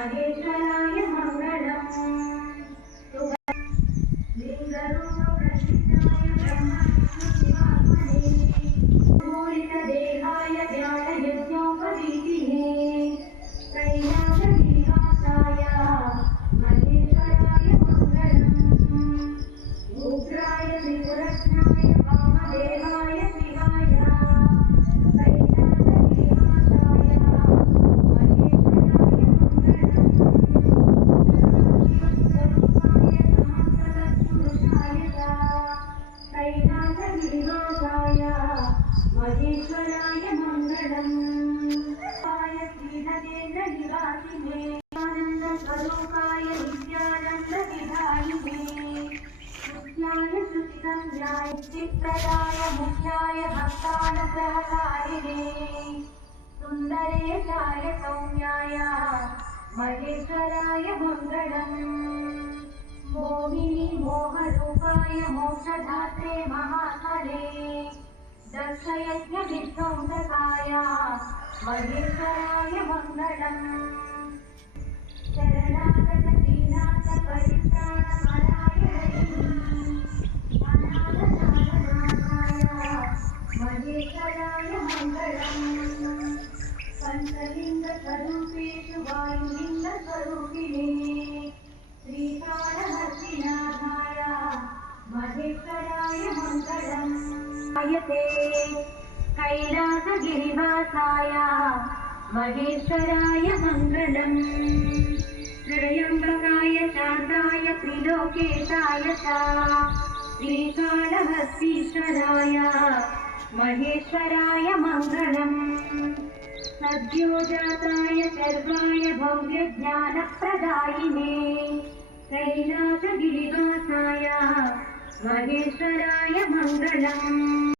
महेश्वराय मङ्गलम् देहाय ध्यानयज्ञोपवीतिने कैलासनिवासाय महेश्वराय मङ्गलम् उग्राय त्रिपुरस्नाय वामदेवाय शिवाय कैलासनिवासाय महेश्वराय मङ्गलम् कैलासनिवासाय महेश्वराय मङ्गलम् श्रीनगेन्द्रनिवासिने आनन्दस्वरूपाय नित्यानन्दविधायिने मुख्याय श्रुतिगङ्गाय चित्प्रदाय मुख्याय भक्तानुग्रहकारिणे सुन्दरेशाय सौम्याय महेश्वराय मङ्गलम् मोहिनी मोहरूपाय मोक्षदात्रे महात्मने दक्षयज्ञविध्वंसकाय महेश्वराय मङ्गलम् शरणागत दीनाथ परित्राणपराय अनाथनाथनाथाय महेश्वराय मङ्गलम् पञ्चलिङ्गस्वरूपेषु वायुलिङ्गस्वरूपिणे श्रीकालहस्तिनाथाय महेश्वराय मङ्गलम् कैलासगिरिवासाय महेश्वराय मङ्गलम् त्र्यम्बकाय शान्ताय त्रिलोकेशाय च श्रीकालहस्तीश्वराय महेश्वराय मङ्गलम् सद्योजाताय सर्वाय भव्यज्ञानप्रदायिने कैलासगिरिवासाय महेश्वराय मङ्गलम्।